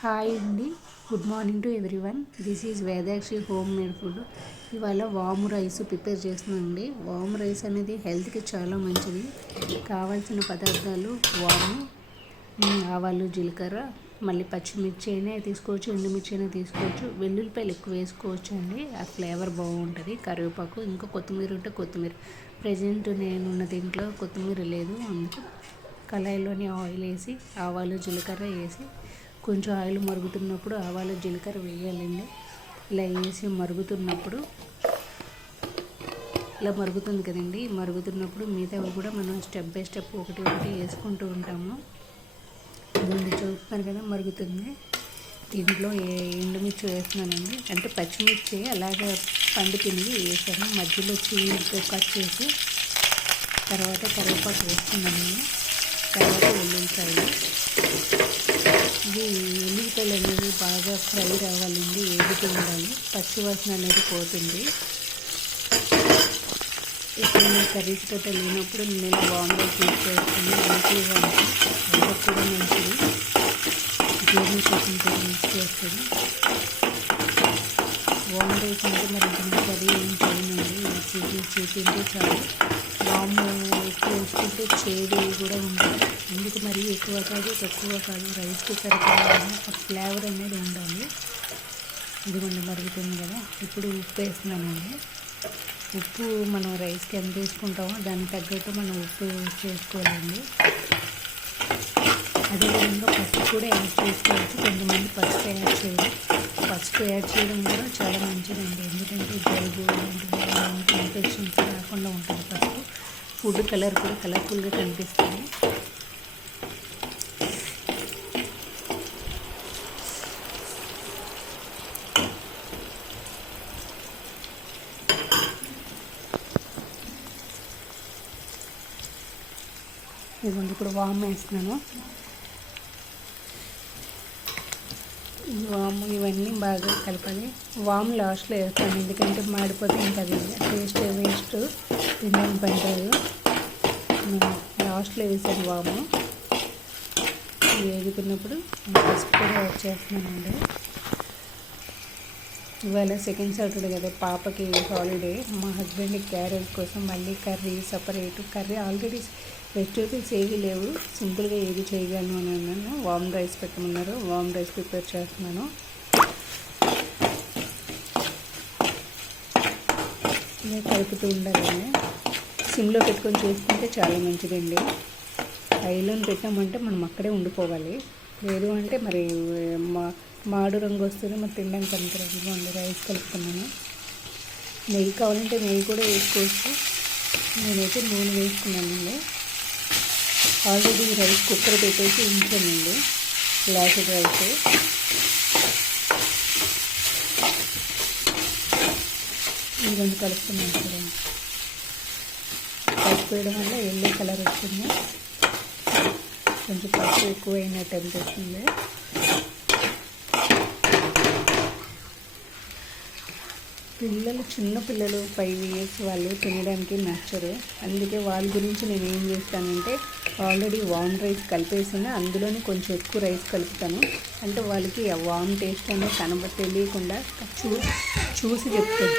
Hi అండి, good morning to everyone. This is Vedakshi home made food. ఇవాళ వాము rice prepare చేస్తున్నానండి. వాము రైస్ అనేది హెల్త్కి చాలా మంచిది. కావాల్సిన పదార్థాలు వాము, ఆవాలు, జీలకర్ర, మళ్ళీ పచ్చిమిర్చి అయినా తీసుకోవచ్చు, ఎండుమిర్చి అయినా తీసుకోవచ్చు, వెల్లుల్లిపాయలు ఎక్కువ వేసుకోవచ్చు అండి. ఆ ఫ్లేవర్ బాగుంటుంది. కరివేపాకు, ఇంకా కొత్తిమీర ఉంటే కొత్తిమీర. ప్రజెంట్ నేనున్న దీంట్లో కొత్తిమీర లేదు, అందుకు కళాయిలోని ఆయిల్ వేసి ఆవాలు, జీలకర్ర వేసి కొంచెం ఆయిల్ మరుగుతున్నప్పుడు ఆవాలు, జీలకర్ర వేయాలండి. ఇలా వేసి మరుగుతున్నప్పుడు ఇలా మరుగుతుంది కదండి, మరుగుతున్నప్పుడు మిగతావి కూడా మనం స్టెప్ బై స్టెప్ ఒకటి ఒకటి వేసుకుంటూ ఉంటాము. దీన్ని చూస్తున్నారు కదా, మరుగుతుంది. దీంట్లో ఎండుమిర్చి వేస్తున్నానండి, అంటే పచ్చిమిర్చి అలాగే పండుతుంది వేసాను. మధ్యలో చీలితో కట్ చేసి తర్వాత కరివేపాకు వేస్తున్నానండి. తర్వాత వెల్లుల్లిపాయలు. ఇది ఎల్లిపాయలు అనేది బాగా ఫ్రై రావాలండి, ఏగుతూ ఉండాలి, పచ్చివాసన అనేది పోతుంది. ఇప్పుడు నేను కర్రీస్ గట్ట లేనప్పుడు నేను వామ్ రైస్ యూజ్ చేస్తాను. మంచిగా వాళ్ళకి కూడా మంచిది, జీర్ణ శక్తితో యూజ్ చేస్తుంది. వామ్ రైస్ అంటే మరి ఇంత కర్రీ ఏం చేయనండి, తింటే చాలు. వాము ఎక్కువ వేసుకుంటే చేదు కూడా ఉంటుంది, ఎందుకు మరీ ఎక్కువ కాదు తక్కువ కాదు, రైస్కి సరిపడా ఆ ఫ్లేవర్ అనేది ఉండాలి. ఇదిగోండి మరుగుతుంది కదా. ఇప్పుడు ఉప్పు వేస్తున్నానండి. ఉప్పు మనం రైస్కి ఎంత తీసుకుంటామో దానికి తగ్గట్టు మనం ఉప్పు చేసుకోవాలండి. అదేవిధంగా పసుపు కూడా యాడ్ చేసుకోవచ్చు. కొంతమంది పసుపు యాడ్ చేయడం, పసుపు యాడ్ చేయడం కూడా చాలా మంచిదండి, ఎందుకంటే జలుబు లాంటి ఇన్ఫెక్షన్స్ రాకుండా ఉంటుంది పసుపు. ఫుడ్ కలర్ కూడా కలర్ఫుల్గా కనిపిస్తుంది. ఇదిగోండి ఇప్పుడు వాము వేస్తున్నాను. వాము ఇవన్నీ బాగా కలపాలి. వాము లాస్ట్లో వేస్తాను, ఎందుకంటే మాడిపోతే ఇంకా అది వేస్ట్ తినడానికి పనికిరాదు. నేను లాస్ట్లో వేసాను వాము. వేగుతున్నప్పుడు పసుపు కూడా యాడ్ చేస్తున్నానండి. ఇవాళ సెకండ్ సాటర్డే కదా, పాపకి హాలిడే. మా హస్బెండ్కి క్యారేజ్ కోసం మళ్ళీ curry separate. Curry already vegetables ఏవి లేవు, సింపుల్గా ఏది చేయగలను అని అన్నాను. వామ్ రైస్ పెట్టమన్నారు, వామ్ రైస్ ప్రిపేర్ చేస్తున్నాను. ఇలా కలుపుతూ ఉండాలండి. సిమ్లో పెట్టుకొని చేసుకుంటే చాలా మంచిదండి. హైలోని పెట్టామంటే మనం అక్కడే ఉండిపోవాలి, లేదు అంటే మరి మాడు రంగు వస్తుంది, మరి తినడానికి పనికిరాదు. ఇదిగోండి రైస్ కలుపుకున్నాను. నెయ్యి కావాలంటే నెయ్యి కూడా వేసుకోవచ్చు. నేనైతే నూనె వేసుకున్నానండి. ఆల్రెడీ రైస్ కుక్కర్ పెట్టేసి ఉంచానండి, గ్లాస్ రైస్. ఇవన్నీ కలుపుకున్నాను కదా. పసుపు వేయడం వల్ల ఎల్లో కలర్ వచ్చింది, కొంచెం పసుపు ఎక్కువ అయినట్టు అనిపిస్తుంది. చిన్న పిల్లలు 5 years వాళ్ళు తినడానికి నచ్చరు, అందుకే వాళ్ళ గురించి నేను ఏం చేస్తానంటే ఆల్రెడీ వామ్ రైస్ కలిపేసిన అందులోనే కొంచెం ఎక్కువ రైస్ కలుపుతాను. అంటే వాళ్ళకి ఆ వామ్ టేస్ట్ అనేది తెలియకుండా చూసి చెప్తాను.